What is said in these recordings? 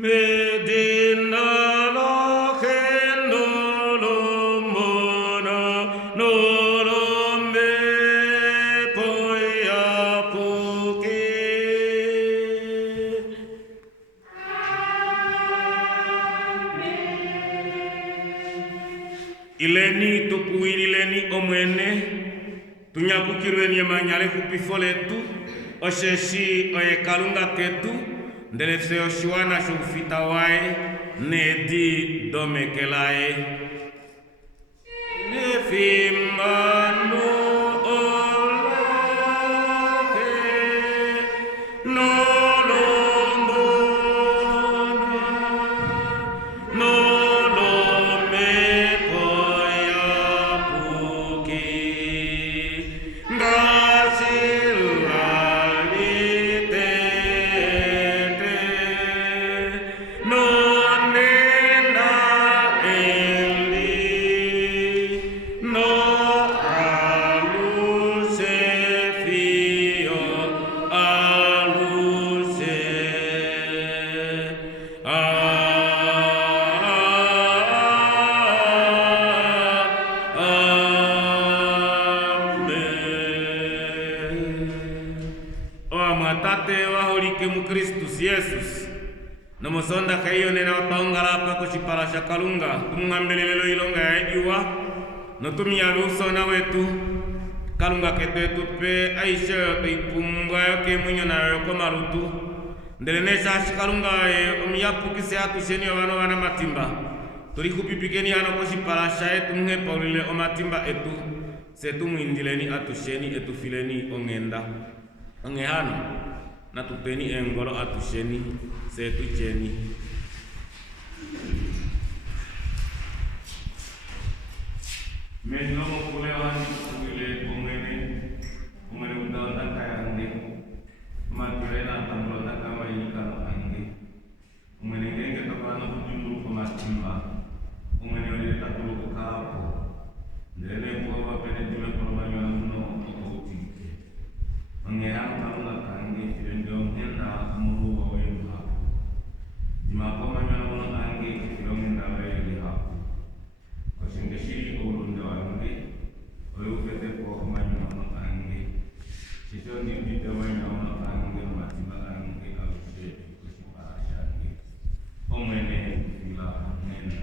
Medina la gendo lo mona no lo me poi apuki. Ileni tukuiri leni omwene tunyakukirweni manyale kupifoletu osheshi oye kalunga ketu ndelefse oshiwana shufita wae nedi domekelae nefimanu olake nolombona nolome poyapuki Jesus namusonda kayo nena otongala pa kushipala shakalunga tumngambelelelo ilonga ya iwa notumia lusona wetu kalunga ketu pe aisha yote ipumbwa yoke mwinyo na yoko marutu ndelenesha shikalunga omiyapukise atusheni wano wana matimba turi kupipikeni hano kushipala shae tumhe paulile o matimba etu setu mwindileni atusheni etu fileni ongenda ongehano na tupeni engolo atusheni setu cheni meno kule wani kule umene undanda kayande matule na tamlota kama yikano ange umene ngenge tokana kujundu kwa matimba umene wale takulu kukapo ndele mwa pene dime kwa manyo na mno okuti angehamu kalunga kange ndio ngenda muru wa wenu hapo jimakoma nyana mwana ange kilomenda wele hapo wasingeshiri urunde wange wewe upete kwa manyo na ange sio ni vita wena na ange matimba ange au shetu kusiparashange omwene bila nenda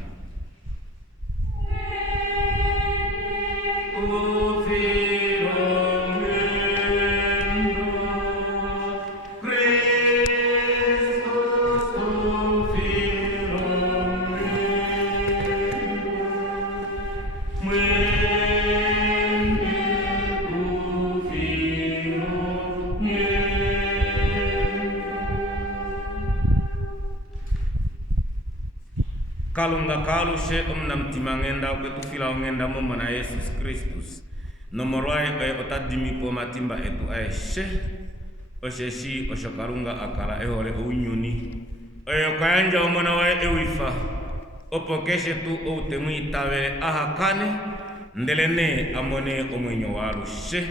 kalunga kalushe omnamtimangenda uketufila ongenda momona Jesus Kristus nomorwae oye otadimi po matimba etu aeshe osheshi oshokalunga akala ehole ounyuni oye okayanja omona wae ewifa opokeshe tu outemu itavele ahakane ndelene amone omwenyo walushe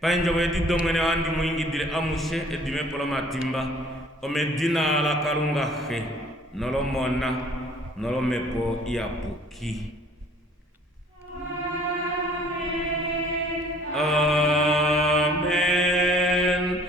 panjo wedido mwene wandi muingidile amushe edime polo matimba omedina la kalunga he nolomona nolomepo yapuki Amen.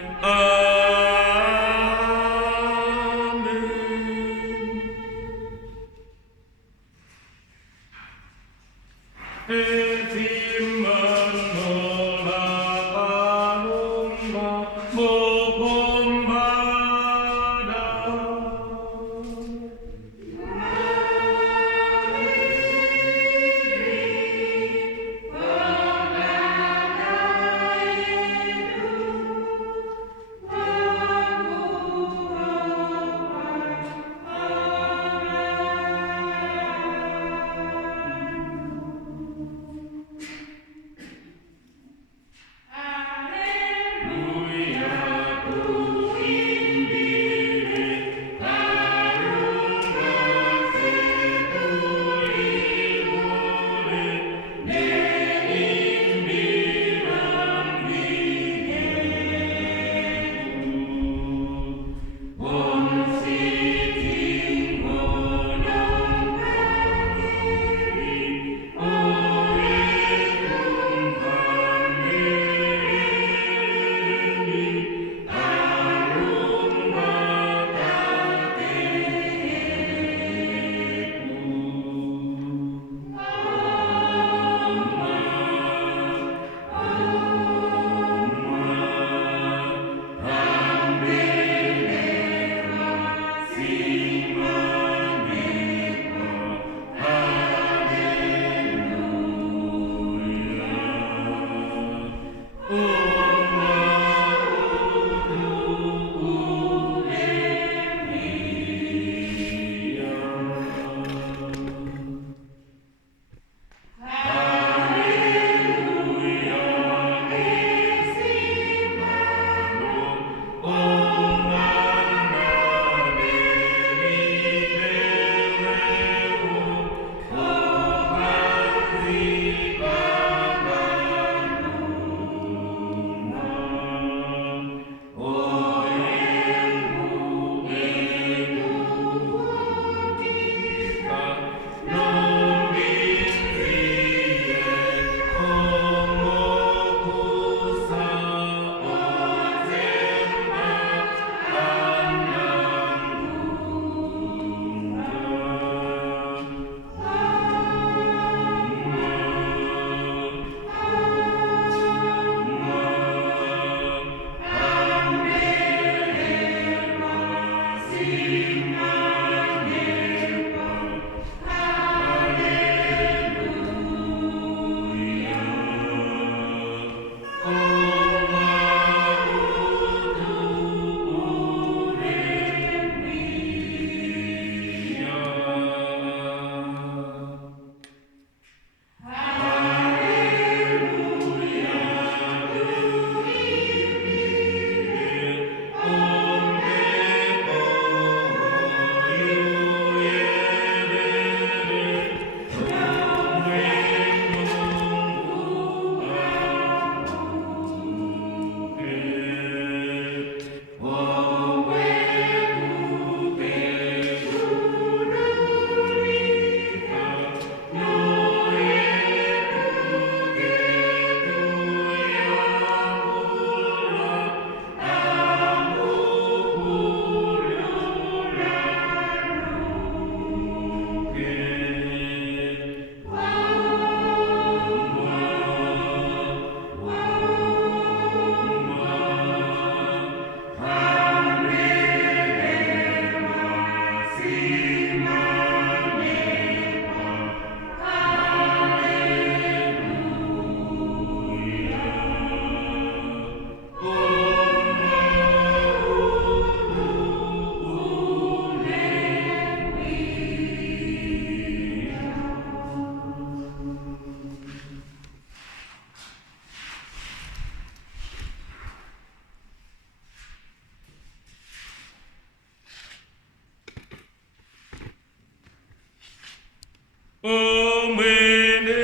omwene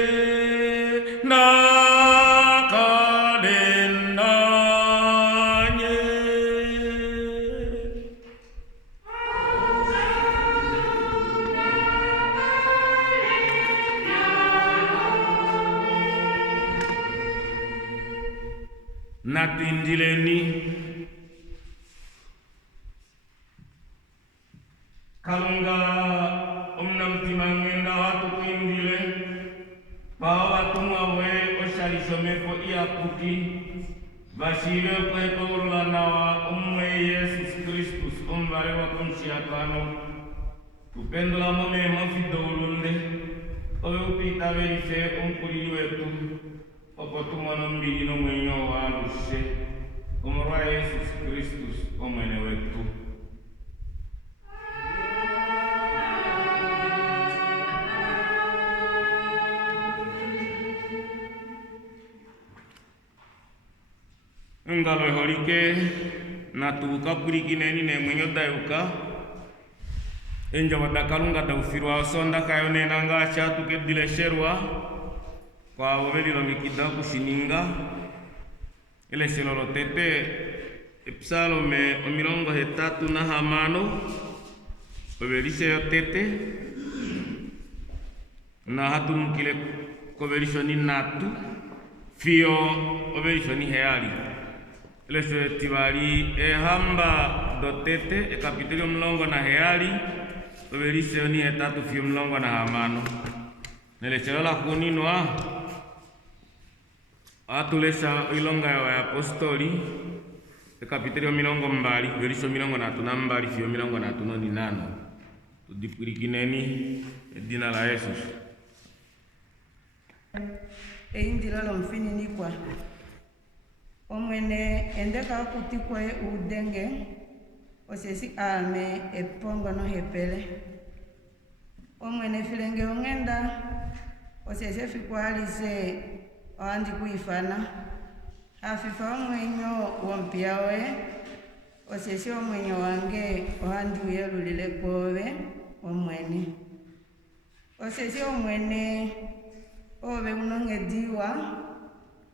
nakalenanye natindileni kalunga omnamutima ngenda watukwindile bawatumwa we oshalishomepo iyakuti bashile kwetolulanawa omwe yesus kristus omuvale wakonshiyakano tupendula momema fidoulunde owe upita beife omukulili wetu opo tumona ombili nomwenyo walushe omulwa yesus kristus omwene wetu. Ngalo eholike natubuka pulikineni nemwenyo dayuka enja wadakalunga daufirwa osonda kayo nenanga achatukedilesherwa kwa obelilongekida kushininga eleshelolo tete epsalome 35 obelisheyo tete na hatumukile kobelishoni natu fiyo obelishoni heali eleshe tibali ehamba dotete ekapiteli 10 heali obelishoni hetatu fiyo 15 neleshelola kuninwa atulesha ilonga ya apostoli ekapiteli 20 velisho 32 fiyo 38 tudipurikineni edina la Yesus eindilalo mfininikwa omwene endeka kutikwe udenge osesi ame epongo no hepele omwene filenge ongenda osese fikwalise oandi kuifana afifa omwenyo wompiawe osese omwenyo wange oandi uyelulile kwowe omwene osese omwene obe unongediwa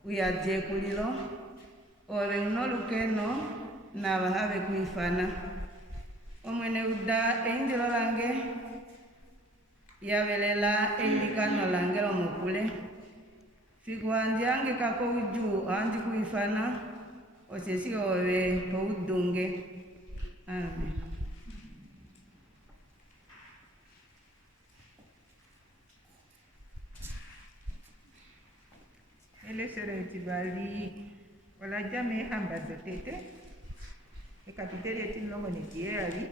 uyadye kulilo obe unolukeno nabahabe kuifana omwene uda eindilo lange yabelela eindikano lange lomukule fikuandyange kako uju andi kuifana osesi obe poudunge. Amen. Elesere tibali wala jame hamba dotete ekapiteli etilongo netiali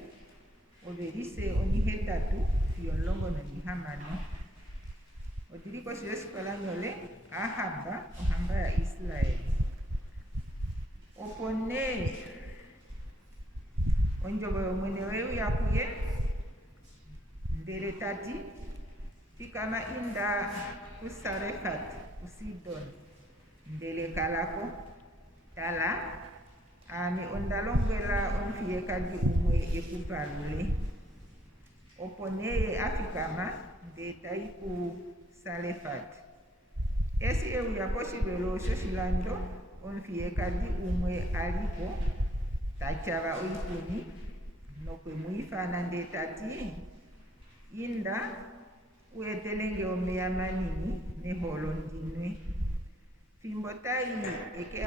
obelise onihetatu fiyolongo nonihamano otiliko siesipalanyole ahamba ohamba ya Israeli opone onjobo yomwene wewe yakuye ndele tati fikama inda kusarefati usidon ndele kalako tala ami ondalongela onfiye kadi umwe ekupalule oponeye afikama ndetai ku Salefat esi eu yakoshibelo shoshilando onfiye kadi umwe aliko tachava oikuni nokwe muifana ndetati inda uetelenge omeya manini neholo ndinwe fimbotai eke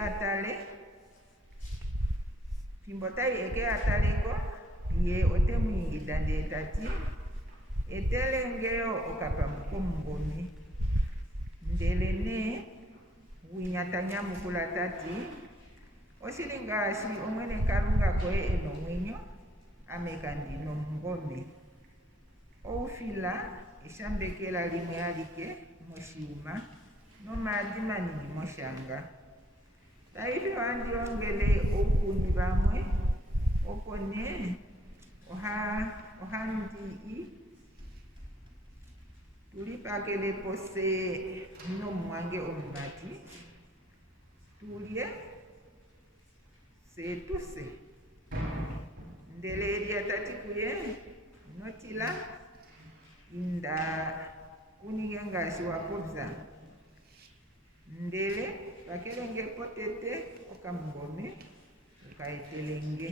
ataleko ye otemwingida ndetati etelengeyo okapamuko mungome ndelene winyatanyamukula tati oshilingashi omwene kalunga koye enomwenyo amekandino mungome oufila eshambekela limwe alike moshiuma nomaadi manini moshanga taife wandiongele okuni bamwe opone ohandi tulipakele pose nomwange omumati tulye setuse ndele elia tati kuye notila inda unige ngasi wakobza ndele pakelenge potete okamngome ukaetelenge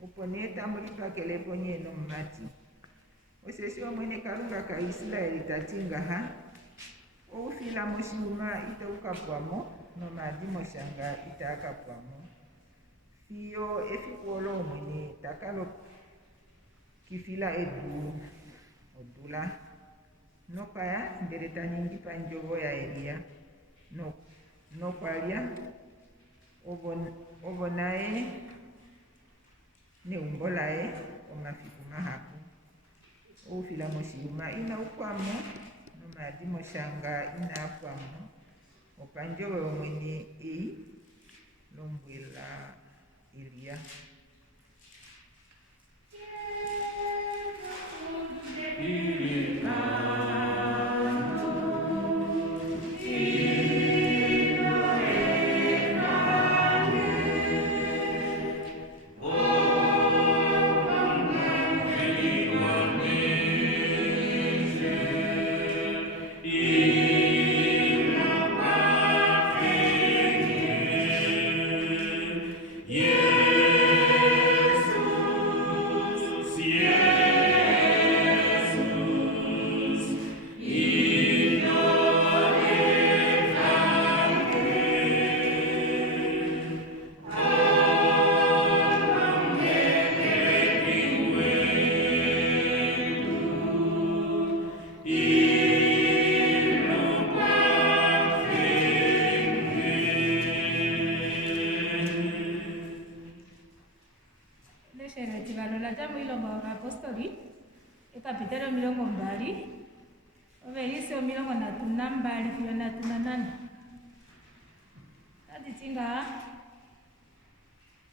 upone tambuli pakele ponye no mati osesi omwene kalunga ka Israeli tatinga ha oufila moshiuma itaukapwamo nomadi moshanga itakapwamo fiyo efikuolo omwene takalo kifila edu odula nopaya ndele taningi panjogo ya Elia nopalya obonaye neumbo laye omafiku mahapu oufila moshiuma ina ukwamo nomadi moshanga ina akwamo opanjogo omwene ei lombwela Elia kapitalo 20 overisi 32 kilo 38 taditinga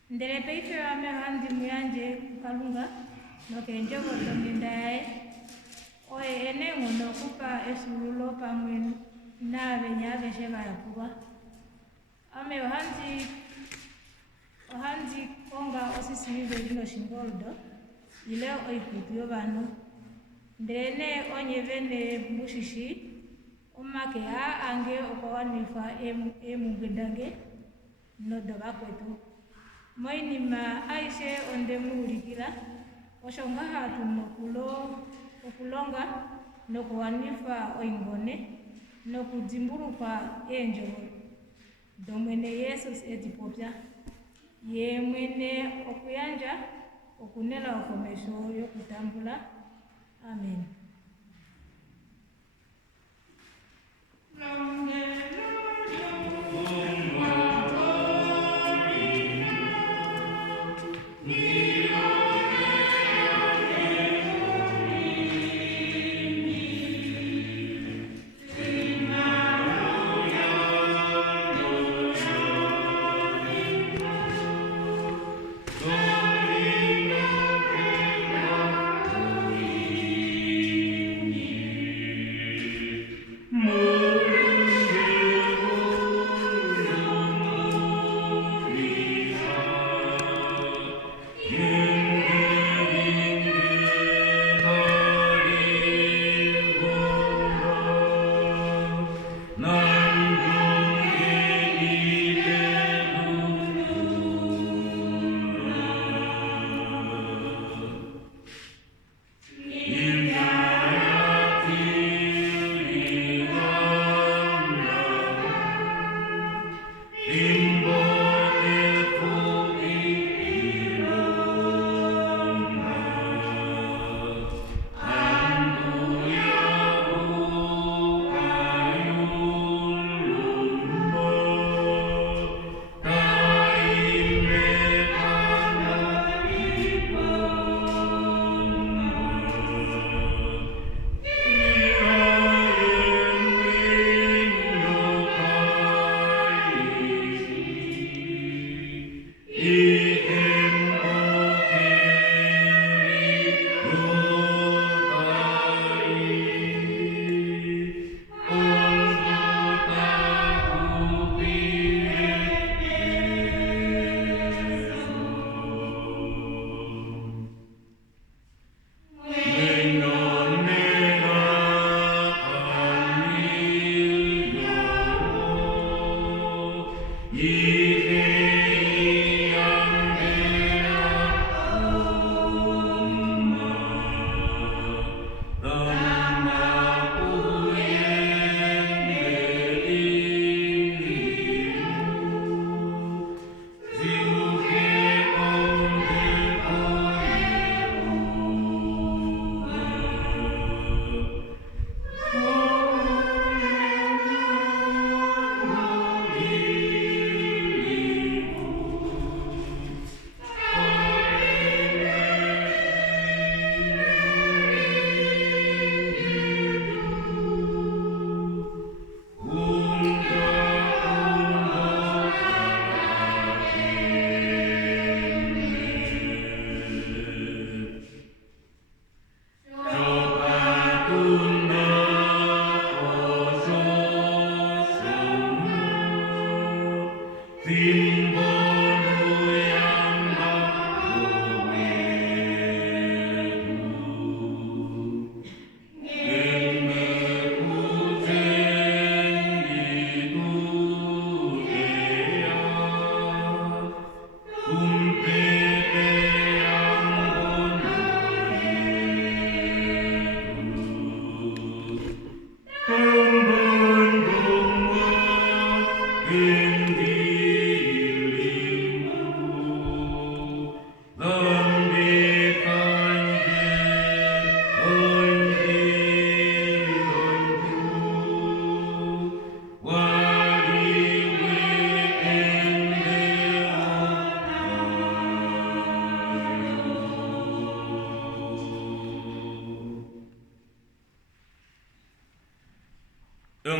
ndele peife ame handi muyanje kukalunga nokenjogo tongendaye oye ene ngono kupa esululo pamwe nabe nyabeshe bayakuba ame ohanji konga osisibe lino shingoldo ile oikutiyo banu ndene onyevene mushishi umake ange okowanifa emugedange nodoba kwetu moinima aishe onde muulikila oshonga hatu okulonga nokowanifa oingone nokudzimbuluka enjogo domwene Yesus etipopya ye mwene okuyanja okunela okomesho yokutambula amen.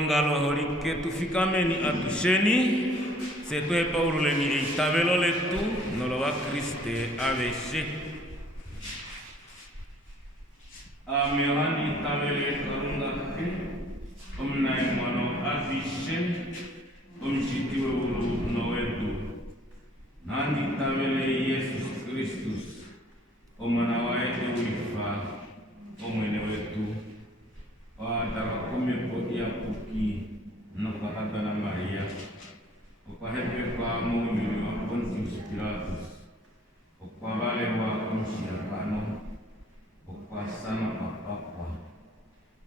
Ngalo horike tufikameni atusheni setwe Paulo leni itabelo letu nolo wa Kriste aveshe amirani itabele karunga ke omnai mano avishe omchitiwe ulu nowetu nandi itabele Yesus Kristus omana waete wifa omwene wetu Pada kumi podia puki nakatagana Maria opahepe kwa mumini wa Pontius Pilatus okwa vale wa kumshiakano okwa sana papapa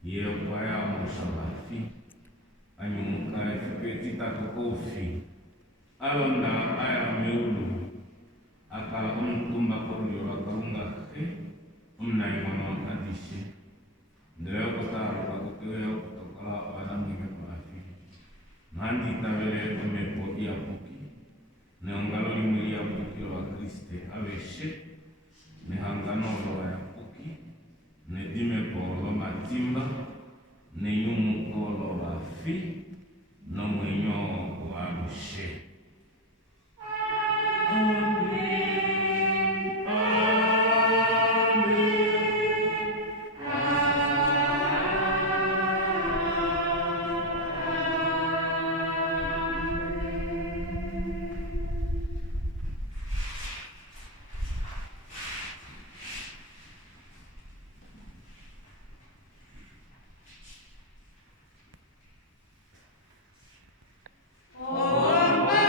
ye okwa ya moshabafi anyumuka efipeti tatukofi alonda aya meulu akala umtumba korulio wa karunga ke umnaimwana wakadishe Ndeo kota kukewe kutoka wadam nime kuafi. Nandi tabele omepo iya puki. Ne ongalo limuri ya puki wa Kriste aveshe. Ne hangano lo ya puki. Ne dime po lo matimba. Ne yumu ko lo wafi. No mwenyo wa bushe. Oh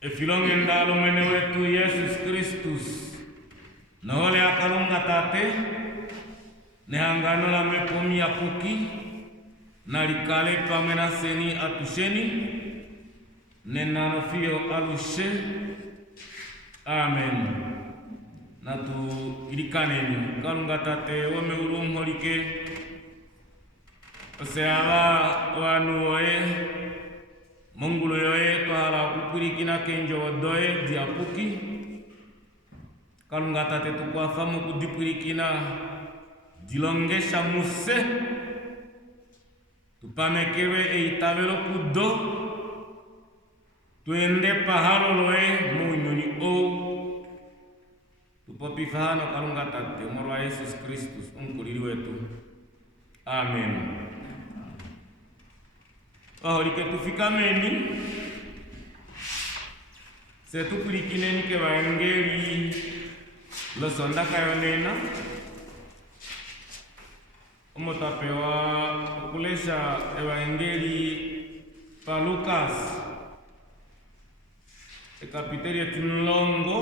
efilonge ndalo mwene wetu Yesus Kristus noole akalunga tate nehangano la mepomi ya puki na likale pamwe na seni atusheni nenano fio alushe amen. Na tu ilikaneni kalunga tate wame ulumholike oseala wanu oe mongulu yoe tohala kukurikina kenjo wadoe diapuki kalunga tate tukwafamu kudipurikina dilongesha muse tupamekewe eitavelo kudo tuende pahalo loe munyoni o tupopifahano kalunga tate moro wa Yesus Kristus unkulili wetu amen. Waholike tufikameni setukulikineni ke vangeli losonda kayonena omotapewa okulesha evangeli pa Lukas ekapiteli etimulongo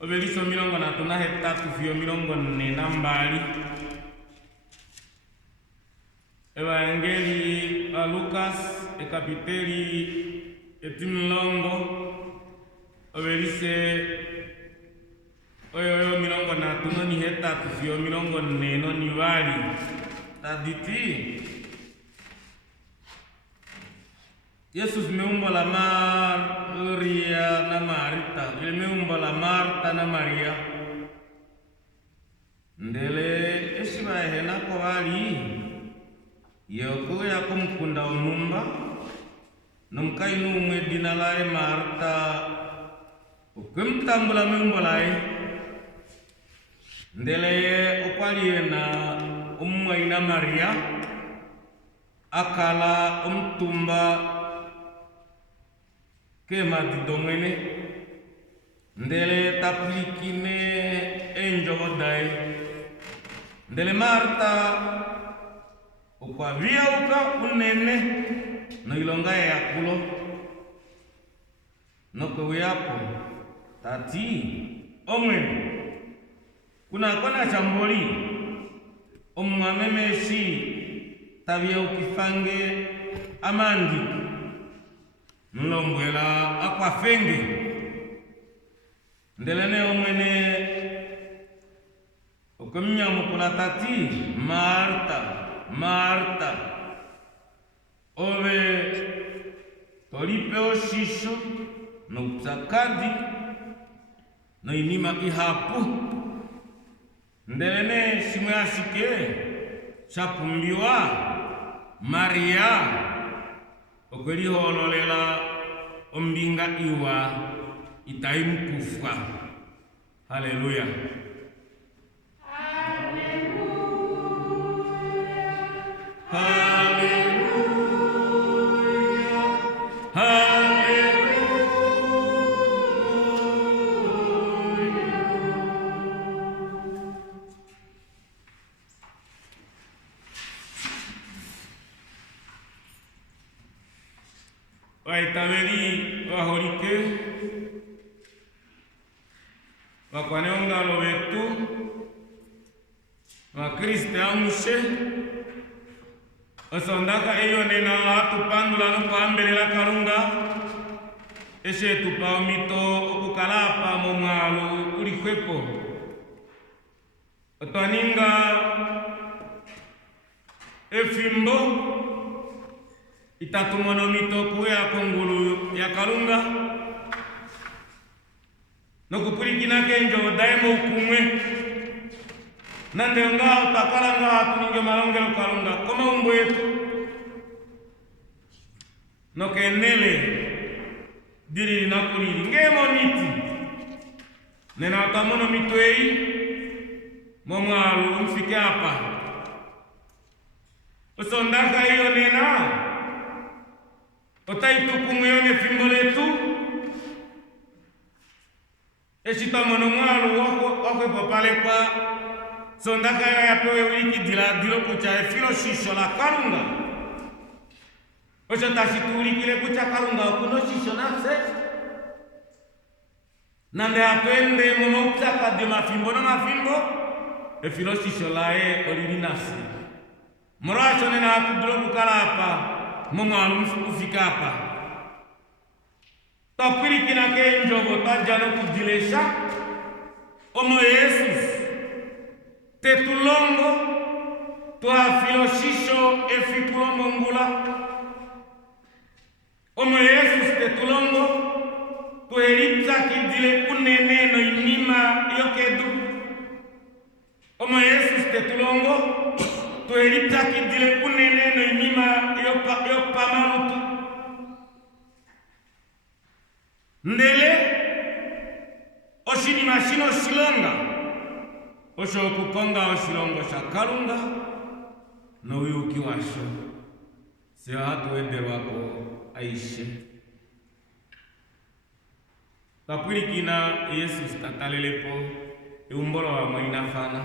oveliso 33 vio 42 Evangeli a Lukas ekapiteli etimulongo overise oyo 33 vio 42 taditi Yesus meumbola Maria na Marta, ele meumbola Marta na Maria ndele eshiba hena kwali yoko ya kumkunda onumba nomkainu umwe dinalae Marta ukimtambula meumbolai ndele okwaliena umwaina Maria akala umtumba kema didomene ndele taplikine enjogodai ndele Marta ukwavia uka unene no ilonga ya kulo no kwe yapo tati omwene kuna kona chamboli omwamemeshi tabia ukifange amandi mlombwela akwafenge ndelene omwene ukumnyamukula tati Marta ove tolipe oshisho no psakadi no inima ihapu ndelene shimwe ashike chapumbiwa Maria okweli hololela ombinga iwa itaimkufa. Haleluya. Waitabeli wahorike wakwane ongalo wetu wakriste amushe osondaka eyo nena atupandula nopambelela kalunga eshe tupa omito okukalapa momwalo ulikwepo otwaninga efimbo itatumono mito kuya kongulu ya kalunga nokupulikina kenjo daimo ukumwe nande nga utakalanga tuninge malongelo kalunga koma umbo yetu nokenele diri linakulili ngemo miti nena utamono mito ei momwalu mfike hapa usondaka iyo nena otaitukumuyone fimbo letu eshitamono mwalu wakwepo pale kwa sondaka yapewe wiki dilo kucha efilo shisho la kalunga Osho tashitulikile kucha Kalunga okuno shisho nafse nande atwende momo upsaka de mafimbo na mafimbo efilo shisho lae olili nafse morasho nena akudro bukalapa momo alufika hapa tapirikina ke njogo tajano kudilesha omo Yesus tetulongo tua filoshisho efikulombo ngula omo Yesus tetulongo tuheripsa kidile uneneno inima yokedu omo Yesus tetulongo tuheripsa kidile uneneno inima yopamarutu ndele oshini mashino shilonga osho kukonga oshilongo sha Kalunga no uyuki washo sio hatu wende wako aishe kapwirikina Yesus tatalelepo eumbolo wa mwaina fana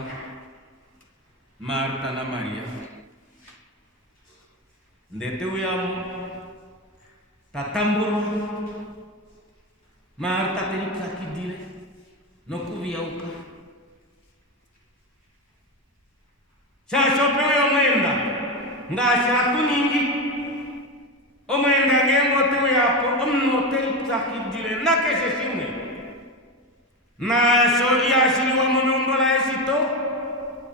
Marta na Maria ndete uyamu tatamburo Marta tenipsa kidile no kuviyauka shashope uyo mwenda ngashi hatu nyingi omwenda ngengo tewe yapo omnote ipsakidile nakeshe shimwe nasho yashiliwa momombola esito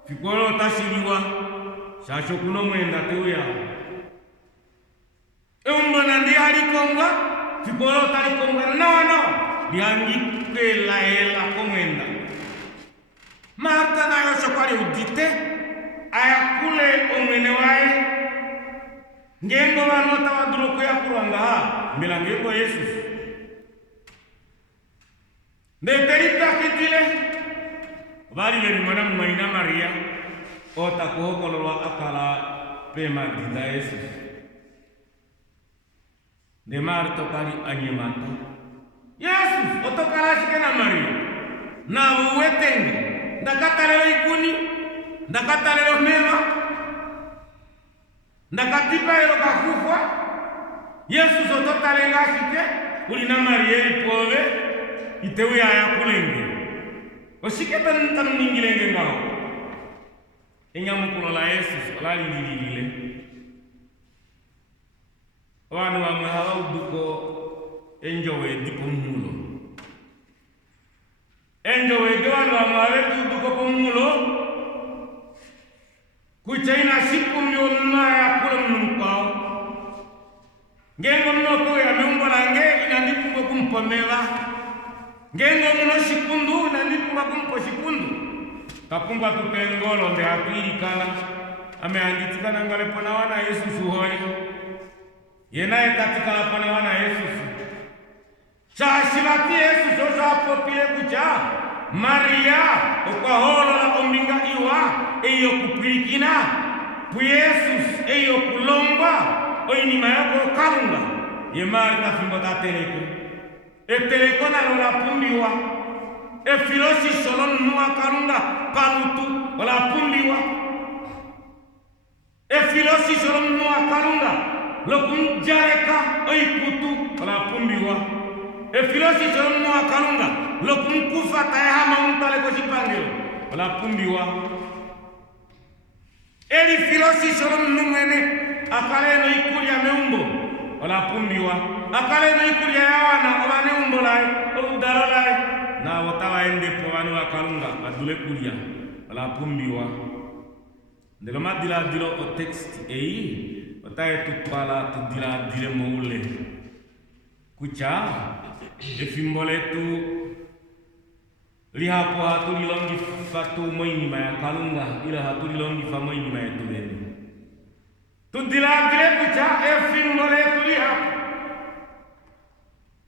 fikolo tashiliwa shasho kuno mwenda tewe yapo eumbona ndi alikongwa fikolo talikongwa no liangike laela komwenda Marta nayo shokwali udite ayakule omwene wae ngengo vanota waduroko yakuranga mbila ngengo Yesus ndeterita kitile bali veri mwana mwaina Maria ota kuhokololwa akala pema dida Yesus de Marta kali anyemata Yesus otokala shikena Maria na uwetenge ndakatalelo ikuni ndakatalelo mema ndakatipa elo kakufwa Yesus ototalenga shike ulina Maria ipove itewe ya kulenge oshike tanu ningilenge ngao enyamukulo la Yesus olali lilile wanu wa mhawa uduko enjowe dipo mhulo enjowe gano wa mhawe uduko pomhulo kuchaina siku myonna ya kula mnumpao ngengo mnoko ya meumbolange inandipumbo kumpomela ngengo mno shikundu inandipumbo kumpo shikundu kapumba tupengolo nde hatuilikala ameangitikana ngalepona wana Yesusu hoi yenaye katikala pona wana Yesusu shashilati Yesusu osho apopile kucha Maria okwaholola ombinga iwa eyo kupirikina pu Yesus eyo kulomba oinima yako Kalunga ye Marta fimbo tateleko eteleko na lola pumbiwa efilosi sholon nuwa Kalunga palutu wala pumbiwa efilosi sholon nuwa Kalunga lokun jareka oikutu wala pumbiwa efilosi sholon nuwa Kalunga lokun kufa tayahama untaleko shipangelo wala pumbiwa eli filosi sholon numene akale no ikulia meumbo wala pumbiwa akale no ikulia yawana obane umbo lai oludaro lai na watawa ende po wanu wa Kalunga adule kulia wala pumbiwa ndelo madila dilo o text ei otaye tutwala tudila dile moule kucha efimbole tu lihapo hatulilongi fatu moinima ya Kalunga ila hatulilongi fa moinima ya tuweni tudilagile kucha efimbole tu lihapo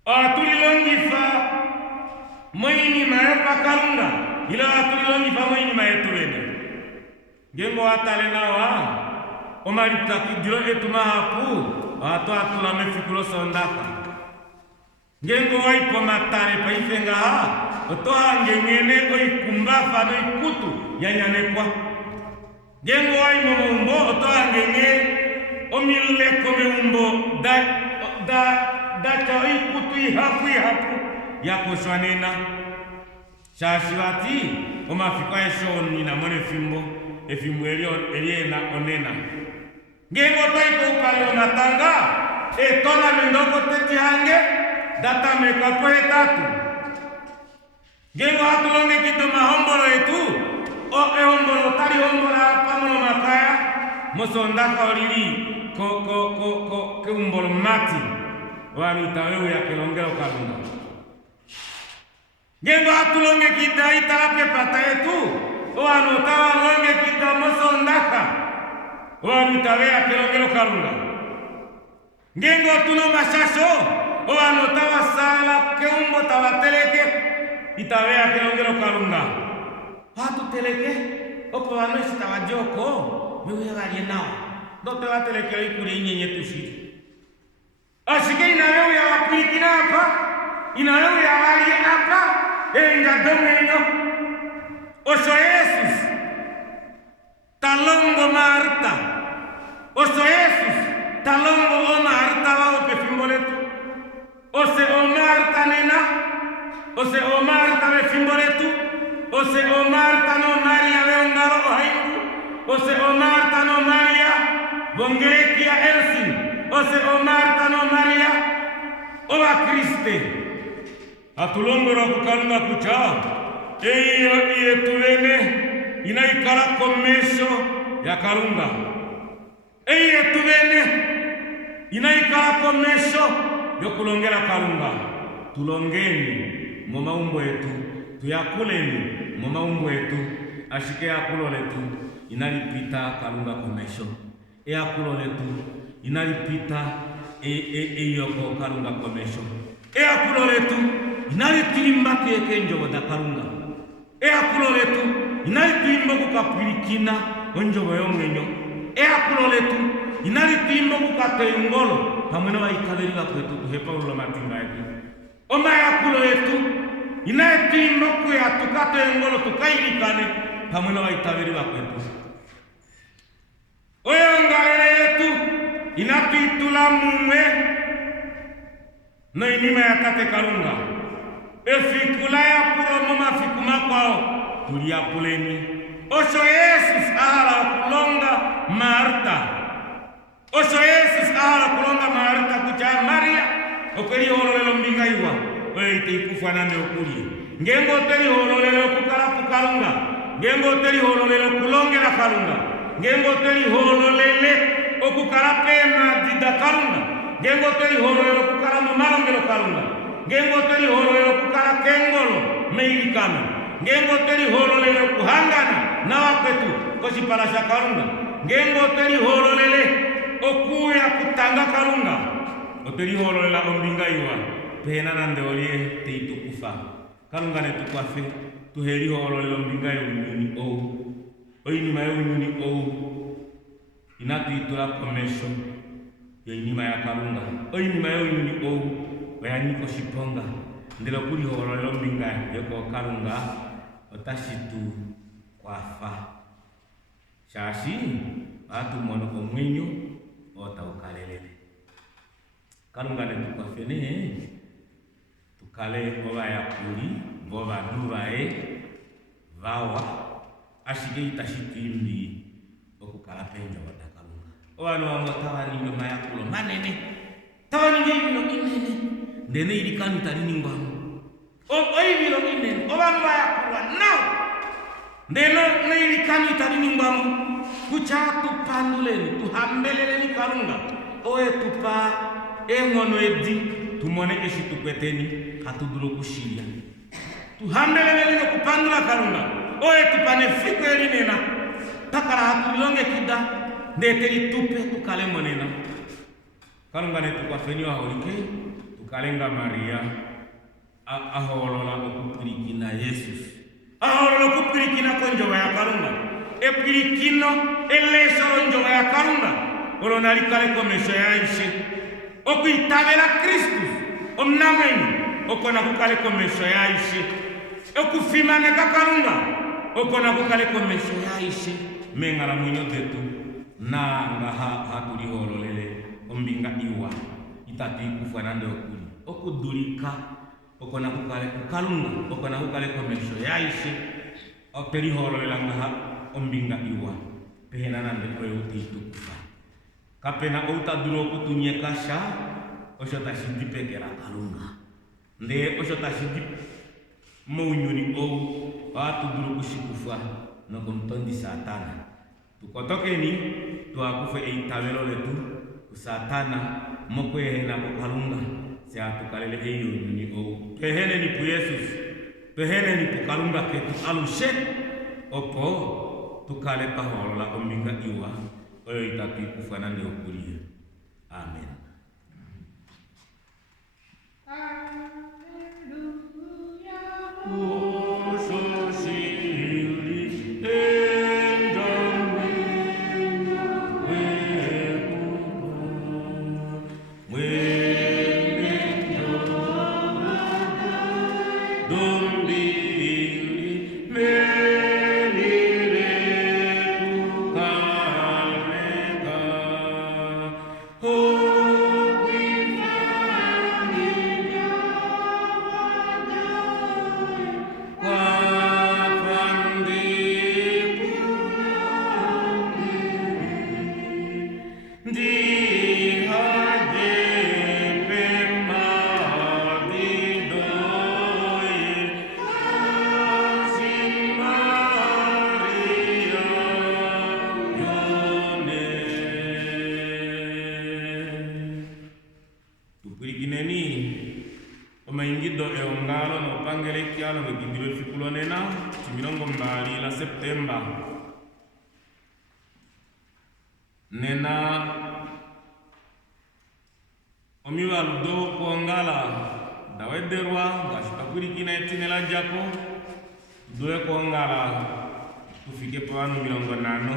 hatulilongi fa moinima ya Kalunga ila hatulilongi fa moinima ya tuweni ngengo hatale nawa omalipta kidilo etuma hapu ato atula mefikulo sondaka ngengo waipo matare pa ifenga otoa ngengene oikumbafa no ikutu yanyanekwa ngengo wai momombo otoa ngenge omille come umbo da choi kutui hapu yako swanena shashiwati omafika eshoni na mone efimbo eliena onena ngengo taiko ukale onatanga etona mindoko teti hange data mekapo etatu ngengo hatulonge kito mahombolo etu o ehombolo tari hombola pamono makaya mosondaka olili ke umbolo mati wanu tawewe ya kelongelo kalunga ngengo hatulonge kita italape pata etu wanu tawa longe kita mosondaka wanu tawe ya kelongelo kalunga ngengo tuno mashasho wanu tawa sala ke umbo tawa teleke itawe ya kelongelo kalunga hatu teleke opo wanu sitawa joko mewe galie nao dote wa teleke ikuri nyenye tushiri ashike inawewe ya wapikina hapa inawewe ya wali hapa enga domeno oso Jesus talongo Marta oso Jesus talongo o Marta wa pefimboletu ose o Marta nena ose o Marta pefimboletu ose o Marta no Maria veongaro o haingu ose o Marta no Maria bongerekia elsin ose o Marta no Maria o a Kriste atulongoro kukalunga kucha iye tulene inaikala komesho ya kalunga iye tulene inaikala komesho yokulongera kalunga tulongeni mu maumbo yetu tuyakuleni mu maumbo yetu ashike yakulo letu inalipita kalunga komesho yakulo letu inalipita yoko kalunga komesho yakulo letu inalitimba kekenjo da kalunga akulo letu inalitimba kukapirikina onjobo yomwenyo akulo letu inalitimba kukatengolo pamwe na baikabeli bakwetu tuhepa ulo matimba yetu oma akulo letu inalitimba kuya tukatengolo tukairikane pamwe na baikabeli bakwetu oyongalele yetu inatitula mumwe no inima yakate kalunga efikula ya pulo mama fikuma kwao tulia puleni osho Jesus ala kulonga Marta osho Jesus ala kulonga Marta kucha Maria okeli hololelo mbingaiwa oite ikufanane okulie ngengo teli hololelo kukala pukalunga ngengo teli hololelo kulongela kalunga ngengo teli hololele okukala pema dida kalunga ngengo teli hololelo kukala mumalongelo kalunga ngengo teli hololelo kukala kengolo meirikano ngengo teli hololelo kuhangana na wakwetu kosipalasha kalunga ngengo teli hololele okuya kutanga kalunga oteli hololela ombingaiwa pena nande olie teitukufa kalunga netukwafe tuheli hololelo ombingai unyuni oinima ya unyuni inatuitula komesho ya inima ya kalunga oinima ya unyuni bayanyiko shiponga ndilo kuli hololelo mbinga yoko kalunga otashitu kwafa shashi atu mono omwenyo ota ukalelele kalunga netukwafene tukale oba ya kuli boba dubae vawa ashige itashitimbi okukala penjo wata kalunga obano wamotawa ningo mayakulo manene tawa ningo inene ndene ilikani taliningwamu oibilo inene obanu bayakulwa nao ndeno neilikani taliningwamu kuchatu panduleni tuhambeleleni kalunga oe tupa engono edi tumone eshi tukweteni hatudulo kushilia tuhambeleleni kupandula kalunga oe tupane fiku elinena takara hatulonge kida ndeteli tupe tukale monena kalunga netukwafeni waholike tukalenga Maria aholola okupirikina Jesus aholola okupirikina konjoba ya kalunga epirikino eleso onjoba ya kalunga olona likale komesho ya ishe okuitabela Kristus omnamweni okona kukale komesho ya ishe okufimane kakalunga okona kukale komesho ya ishe mengala mwinyo tetu na nga hatuli hololele ombinga iwa itati kufanande okuli okudulika okona kukale kukalunga okona kukale komesho yaishe opeli hololela nga ombinga iwa pehena nande koyo utitukufa kapena outaduro kutunyekasha osho tashidipekera kalunga nde osho tashidi maunyuni ou watuduru kushikufa nokomtondi satana tukotokeni tuakufe eitavelo letu kusatana mokwehena kukalunga seatukalele eiyunyuni ou tuhene ni pu Yesus tuhene ni pukalunga ketu alushe opo tukale paholola ombinga iwa oyo itatu ikufanande okulia. Amen. Septemba nena omiwaludo kuongala dawederwa ngashitakurikina etinela jako doe kuongala tufike pano 50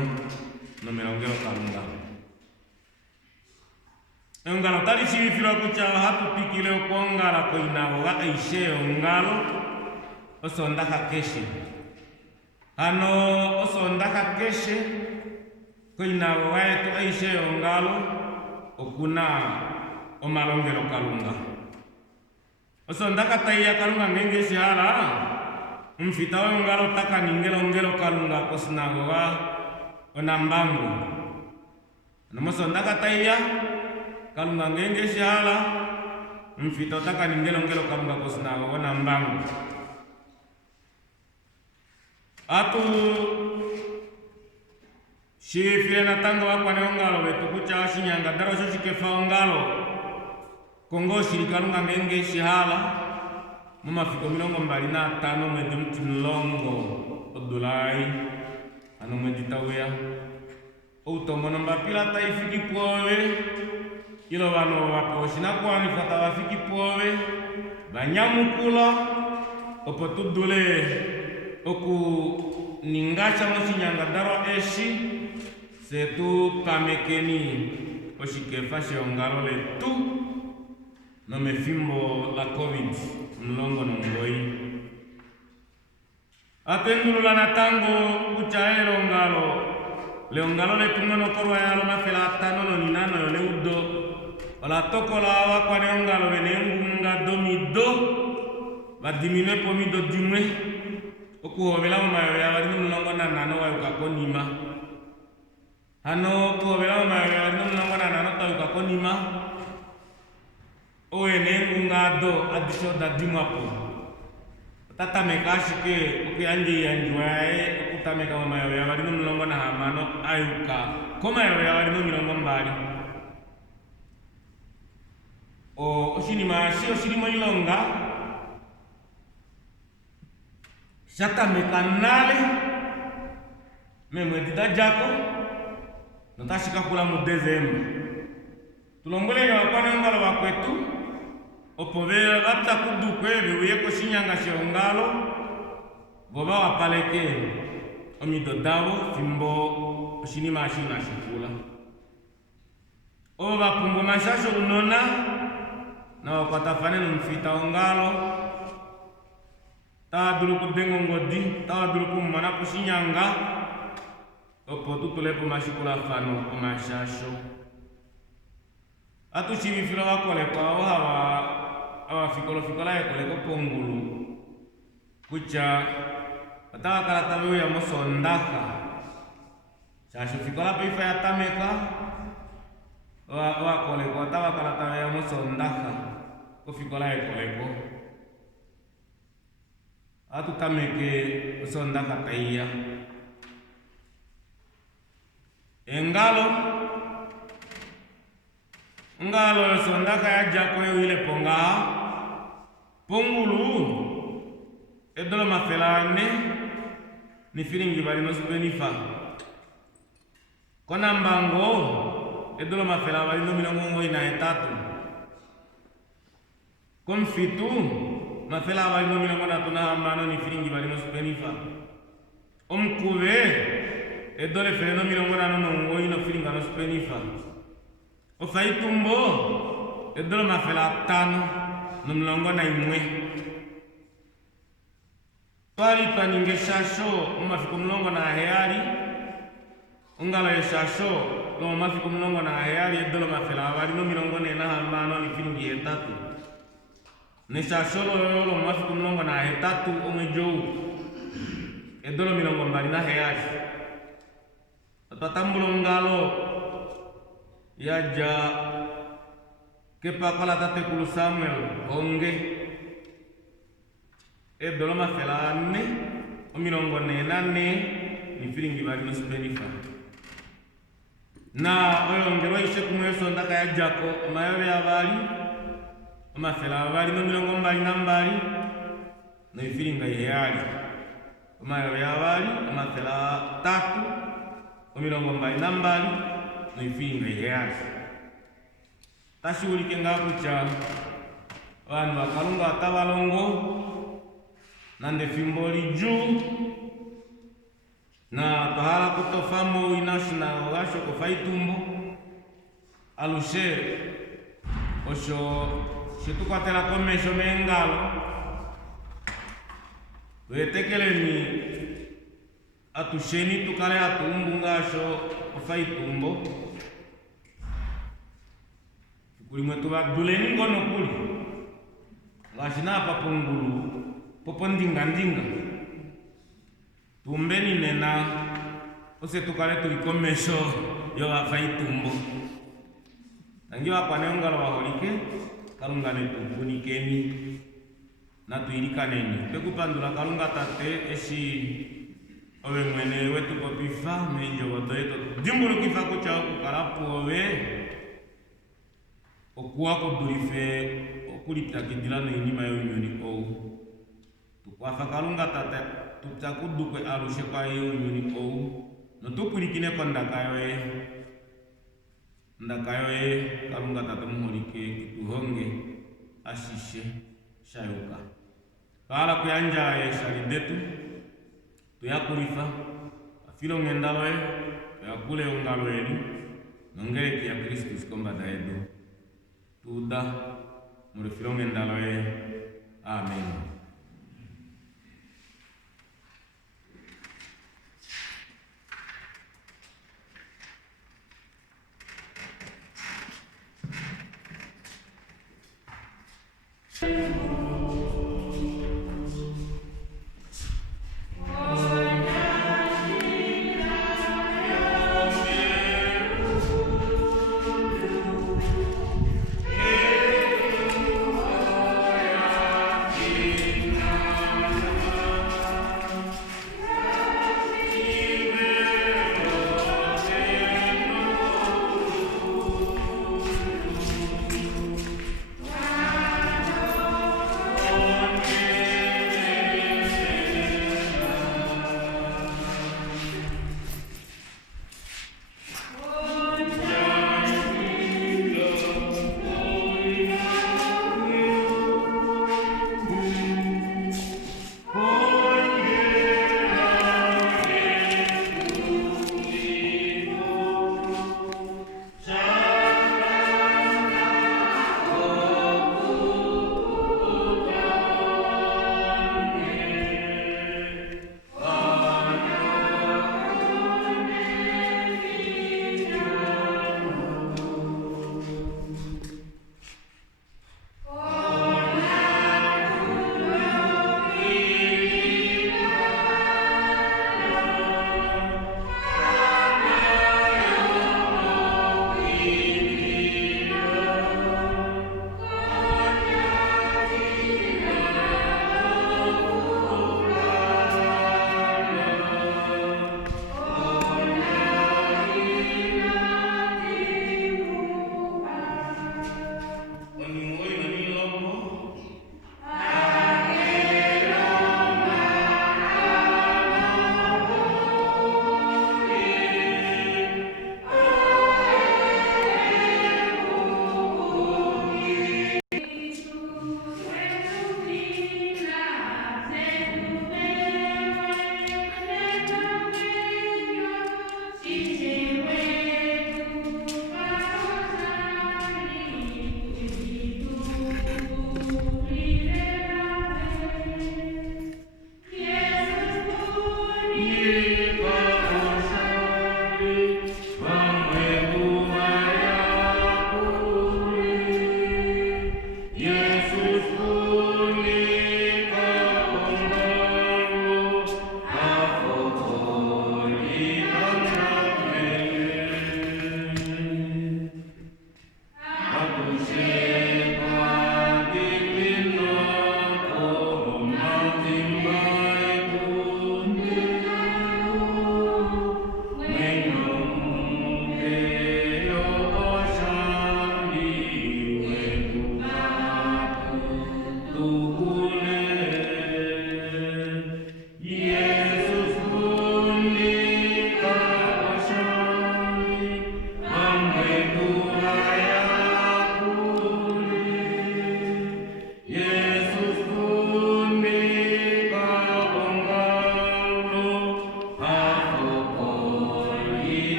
no milongero kalunga engalo tali shirifira kucha hatupikile kuongala koinago ga aishe ongalo osondaka keshe ano osondaka keshe koinago gaetu aishe ongalo okuna omalongelo kalunga osondaka taiya kalunga ngenge shihala mfita we ongalo taka ningelo kalunga kosinagoga onambangu nomosondaka taiya kalunga ngenge shihala mfita taka ningelo kalunga kosinagoga onambangu atu shifire na tango wakwane ongalo betu kucha shinyanga daro sho shikefa ongalo kongo shirikalunga ngenge shihala mumafiko 25 mwezi mtimlongo odulai ano mwezi tawea outomono mbapila taifiki powe ilo bano waposhina kwani fata wafiki powe banyamukula opotudule oku ningacha mosinyanga daro eshi setu pamekeni oshikefa shongalo letu no mefimbo la covid mlongo nongoi atendulula na tango kuchaelo ngalo leongalo letu nono korwa yalo mafela tano no ninano yo leudo wala tokola wa kwa neongalo benengunga domido badimine pomido dimwe okuhobela mumayo yabali nomulongo na nano wayukakonima hano okuhobela mumayo yabali nomulongo na nano tayukakonima owenengunga do adisho dadimwapo tatameka ashike okuyanje yanjwaye okutameka mumayo yabali nomulongo na hamano ayuka komayo yabali nomilongo mbali oshinima shio shilimo ilonga shatameka nale memwedida jako natashika kula mu Desemba tulombole wakwane ngalo wakwetu opove ata kudukwe uyeko shinyanga shongalo goba wapaleke omidodabo fimbo oshinima shina shikula oba kumbo mashasho unona na wakwatafane mfita ongalo tawadulu kudengo ngodi tawadulu kumana kushinyanga opo tutulepo mashikula fano omashasho atuchivifila wakole kwao hawa fikolo yekoleko pongulu kucha watakakala tabe ya mosondaka shasho fikola pifa yatameka wakoleko watakakala tabe ya mosondaka kufikola yekoleko atutameke osondaka taiya ngalo sondaka ya jako ile ponga pongulu edolo mafelane ni filingi bali no supenifa kona mbango edolo mafela bali no milongo ina etatu konfitu mafela bali no milongo na tuna mano ni filingi bali no supenifa omkuve edole fele no milongo na no ngoi no filinga no supenifa ofaitumbo edolo mafela tano no milongo na imwe pali paninge shasho umafiko mlongo na heari ungala ya shasho lo umafiko mlongo na heari edolo mafela bali no milongo na hamano ni filingi etatu ne shasho lo umafiko mlongo na etatu umejou edolo milongo mbali na heari atatambulo ngalo yaja kepa kala tate kulu Samuel onge edolo mafela ne omilongo nane ni filingi bali no supenifa na oyongero ishe kumweso ndaka ya jako mayobe ya bali mafela bali no milongo mbali na mbali no filinga yeyali mayobe ya bali mafela tatu omilongo mbali na mbali no filinga yeyali tashughulike ngapo cha vanhu vakalunga atavalongo nande fimboli juu na tohala kutofamo inashina washo kufaitumbo alushe osho shitukwatela komesho mengalo wetekeleni atusheni tukale atumbu ngasho kufaitumbo kuli mwetu baduleni ngono kuli ngashina apa pongulu popo ndinga tumbeni nena ose tukale tulikomesho yo wafaitumbo nangi wakwane ungalo waholike kalungane tukunikeni na tuirikaneni tekupandula kalunga tate eshi owe mwene wetu kopifa menjo wotoeto dimbulu kifa kuchao kukalapu owe okuwa kudulife okuliptakidilano inima yonyoni owu tukwafa kalunga tate tutakudukwe alushe kwa yonyoni owu notukulikine kwa ndakayoe kalunga tate muholike kituhonge ashishe shayuka pala kuyanjaye shalidetu tuyakulifa afilo ngendaloe tuyakule ungaloeli nongeleki ya Kristu sikombada edo tuda mulifilo ngendaloe amen. Yeah.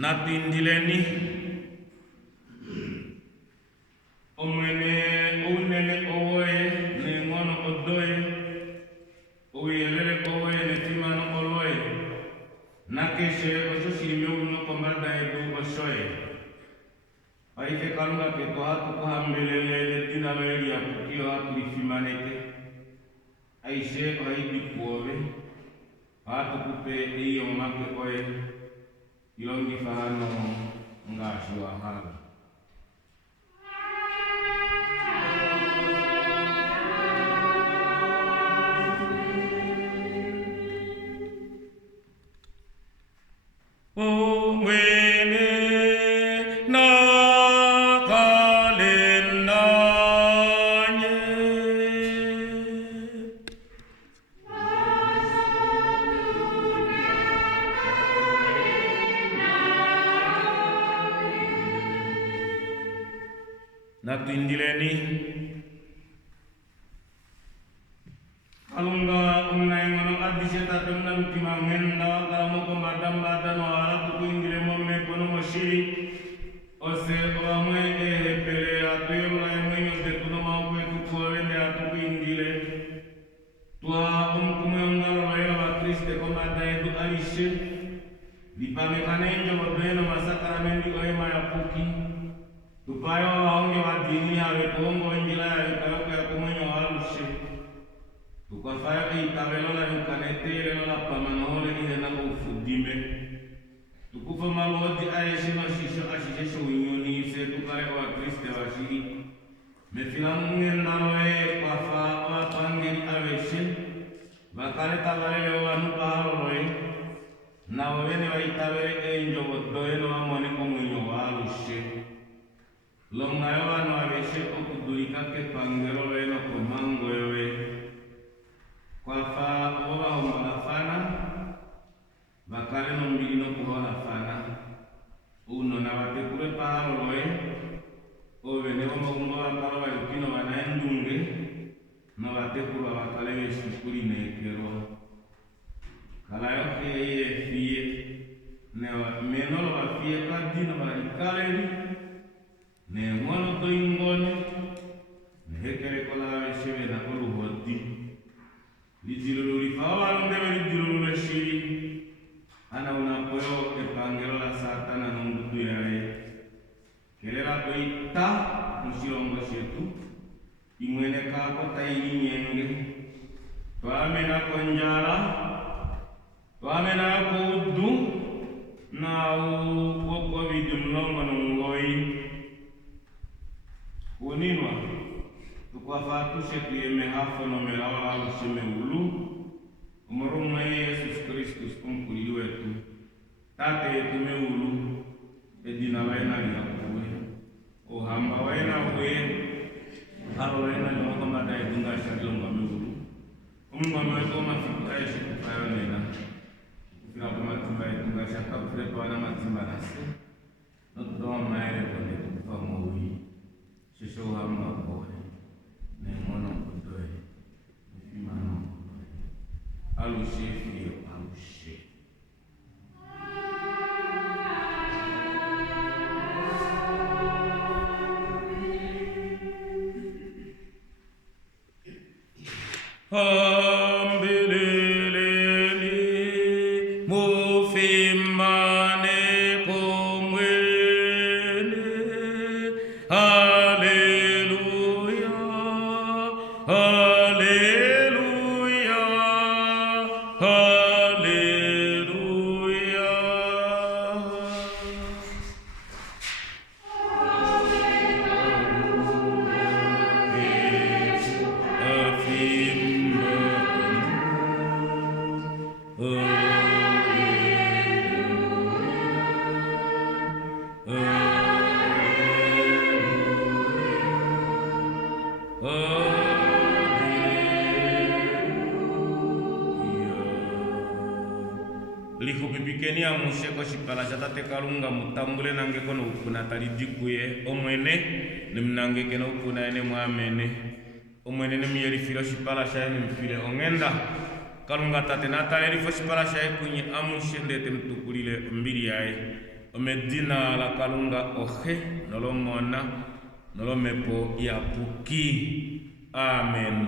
natindileni omwene unene owoye nengono odoye uyelele owoye netimano oloye nakeshe ocho shirime uno kombada edu oshoye aife kalunga keto hatu kuhambelele tina loeli ya kukio hatu lifimaneke aishe ohaidi kuove hatu kupe iyo make oye ilongi fahano ngashi wa haga omwene nakalenanye natindileni kalunga umnaingono adiseta temna mtimangenda kalamo kombadambada no ala tukuindile momme kono moshiri ose oamwe ehepele atuyola emwenyo dekuno maukwe tukuwende atukuindile tua umkume ungalo leo wa Kriste kombada edu alishe lipame kanenjo wabeno masakaramendi oema ya puki tupayo waonge wa dini hawe kuongo njila ya yukayoko ya kumwenyo walushe tukafaya itabelola yukanetele lola pamanole ihena ufudime tukufa malodi ayeshi mashisho ashisho unyoni se tukale wa Kriste wa shiri mefilamu ngendaloe kwafa wa pangeli aweshe bakale tabalele wa nupahaloe na wawene wa itabele enjo wodoe no amone kumwenyo walushe longayo wano aweshe okudulika ke pangelo leno kumango yowe kwafa oba hongola fana bakale no mbili no kuhola fana uno na batekule pahalo loe ovene omagungo bakalo bayukino banaendunge no batekulu bakale beshukuli nekero kalayo keye fie ne menolo bafie kadino balikaleli ne ngono doingone ne hekere kola beshebe na oluhodi lijilulu lifawa longewe lijilulu la shiri ana unapoyo epangelo la satana nungutu yae kelela koita mushilongo shetu imwene kako taili nyenge twamena konjala twamena kudu na COVID mlongo nungoi uninwa tukwafatushe tuyeme hafo no melawa alusheme ulu umurumwe Yesus Kristus kumkulili wetu tate yetu meulu edina waena liyakuwe ohamba waena uwe haro waena liwaka mada edunga shadilonga meulu umumame weko mafiku ayeshi kufayo nena kufira kumatimba edunga shaka kufireto wana matimba nase notudowa maere kone tukufa mwowi shesho uhamba kowe nengono kudoe mfimano kudoe alushe fio alushe ambeleleni mufimane komwene haleluya haleluya haleluya lihubibikeni amushe ko shipala jatate kalunga mutambule nange kono ukuna talidikuye omwene nimnange keno ukuna ene mwamene omwene nemiyeri filo shipala shaye nimfile ongenda kalunga tate nataleli fo shipala shaye kunyi amushe ndete mtukulile mbili yae Omedina la Kalunga ohe nolomona nolomepo ya puki. Amen.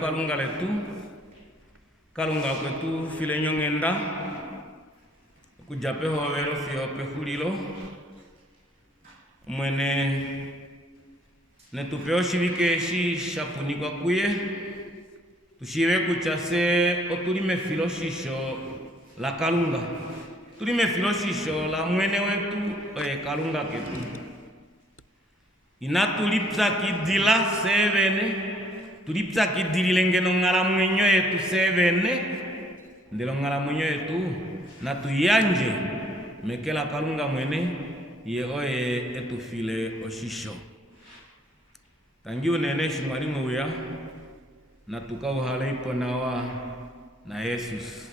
Kalunga letu kalunga kwetu file nyongenda kujape howero fiope hulilo mwene netupeo shivike shi shapunikwa kuye tushive kuchase otulime filo shisho la kalunga tulime filosisho la mwene wetu kalunga ketu ina tulipsa kidila sevene tulipsa kidililengeno ngala mwenyo yetu sevene ndelo ngala mwenyo yetu na tuyanje mekela kalunga mwene ye oye etufile oshisho tangi unene shimwalimu uya na tukauhala ipo nawa na Yesus